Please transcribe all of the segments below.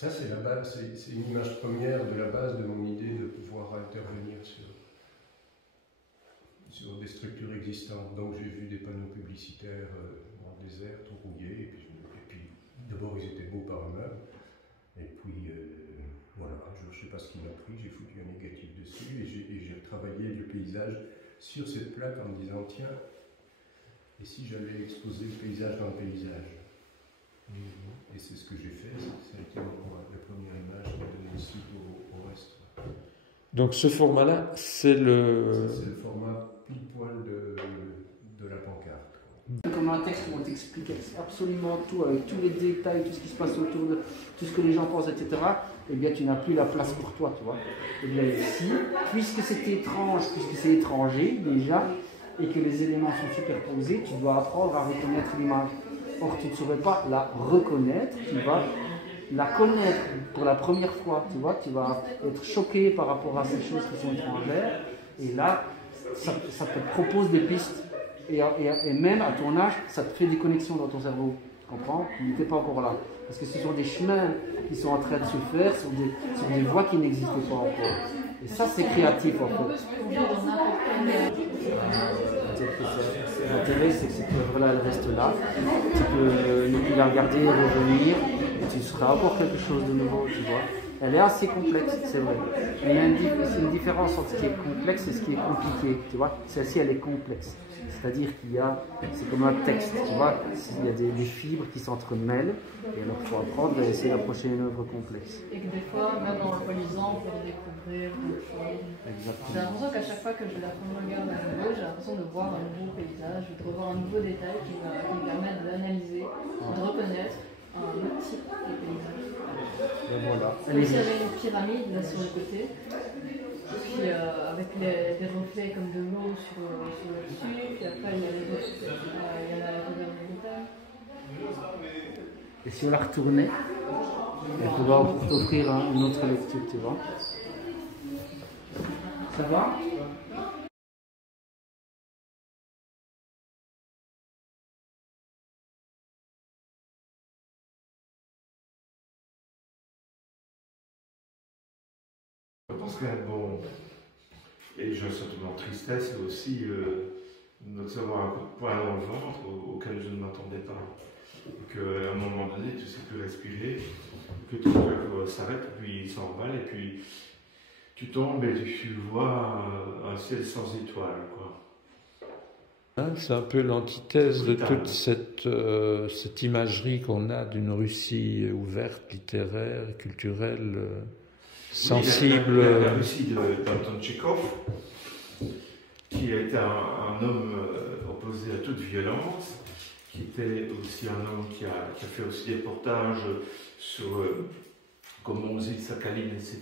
Ça, c'est la base, c'est une image première de la base de mon idée de pouvoir intervenir sur des structures existantes. Donc j'ai vu des panneaux publicitaires dans le désert, tout rouillés, et puis d'abord ils étaient beaux par eux-mêmes, et puis voilà, je ne sais pas ce qui m'a pris, j'ai foutu un négatif dessus, et j'ai travaillé le paysage sur cette plaque en me disant, tiens, et si j'allais exposer le paysage dans le paysage? Et c'est ce que j'ai fait, ça a été la première image qui a donné suite au reste. Donc ce format-là, c'est le... C'est le format pile poil de la pancarte. Comme un texte où on t'explique absolument tout, avec tous les détails, tout ce qui se passe autour de tout ce que les gens pensent, etc. Eh bien, tu n'as plus la place pour toi, tu vois. Eh bien, ici, puisque c'est étrange, puisque c'est étranger déjà, et que les éléments sont superposés, tu dois apprendre à reconnaître l'image. Or, tu ne saurais pas la reconnaître, tu vas la connaître pour la première fois, tu vois, tu vas être choqué par rapport à ces choses qui sont étrangères, et là, ça te propose des pistes, et même à ton âge, ça te fait des connexions dans ton cerveau, tu comprends? Tu n'étais pas encore là, parce que ce sont des chemins qui sont en train de se faire sur des voies qui n'existent pas encore, et ça c'est créatif en fait. L'intérêt c'est que cette œuvre-là elle reste là, tu peux ne plus la regarder, revenir, et tu seras encore quelque chose de nouveau, tu vois. Elle est assez complexe, c'est vrai. Mais il y a une différence entre ce qui est complexe et ce qui est compliqué, tu vois. Celle-ci, elle est complexe. C'est-à-dire c'est comme un texte, tu vois. Il y a des fibres qui s'entremêlent, et alors il faut apprendre à essayer d'approcher une œuvre complexe. Et que des fois, même en le relisant, on peut redécouvrir d'autres choses. Exactement. J'ai l'impression qu'à chaque fois que je la regarde à nouveau, j'ai l'impression de voir un nouveau paysage, de revoir un nouveau détail qui me permet de l'analyser, de reconnaître un autre type de paysage. Et voilà. Comme s'il y avait une pyramide là sur le côté, puis avec des reflets comme de l'eau sur le dessus, puis après il y a les autres, il y en a la couleur des montagnes. Et si on la retournait, elle peut t'offrir une autre lecture, tu vois. Ça va? Je pense que bon, et j'ai un sentiment de tristesse et aussi de recevoir un coup de poing dans le ventre auquel je ne m'attendais pas. Et qu'à un moment donné, tu ne sais plus respirer, que ton cœur s'arrête, puis il s'emballe, et puis tu tombes et tu vois un ciel sans étoiles, quoi. C'est un peu l'antithèse de toute cette imagerie qu'on a d'une Russie ouverte, littéraire, culturelle, sensible. Oui, la Russie d'Anton Tchekhov, qui a été un homme opposé à toute violence, qui était aussi un homme qui a fait aussi des reportages sur comme Monzil, Sakhaline, etc.,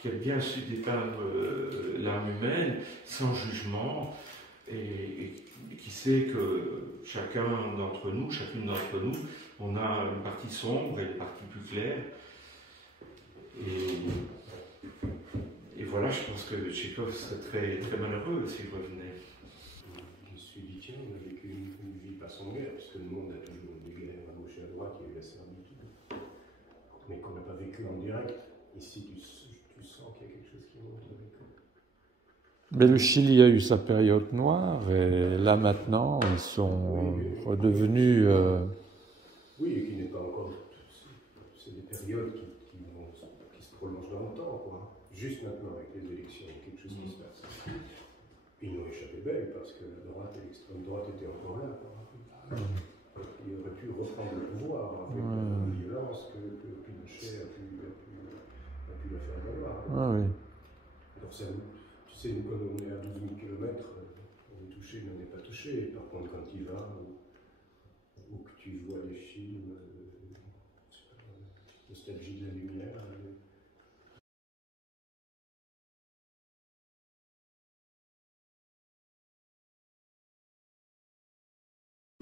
qui a bien su dépeindre l'âme humaine sans jugement, et qui sait que chacun d'entre nous, chacune d'entre nous, on a une partie sombre et une partie plus claire. Et voilà, je pense que Tchekhov serait très, très malheureux s'il revenait. Je me suis dit, tiens, on a vécu une vie pas sans guerre, puisque le monde a toujours eu des guerres à gauche et à droite, il y a eu la servitude, mais qu'on n'a pas vécu en direct. Ici, tu sens qu'il y a quelque chose qui monte avec eux. Mais le Chili a eu sa période noire, et là maintenant, ils sont redevenus... Oui, et qui n'est pas encore... C'est des périodes qui se prolongent dans le temps, quoi. Juste maintenant, avec les élections, il y a quelque chose qui se passe. Ils n'ont échappé belle, parce que la droite et l'extrême droite étaient encore là, quoi. Ils auraient pu reprendre le pouvoir, avec la violence que Pinochet a pu la faire valoir. Ah oui. Alors ça, tu sais, nous, quand on est à 12 000 km, on est touché, mais on n'est pas touché. Par contre, quand tu y vas, ou que tu vois les films, nostalgie de la lumière.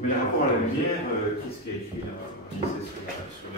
Mais rapport à la lumière, qu'est-ce qui a écrit là? C'est sur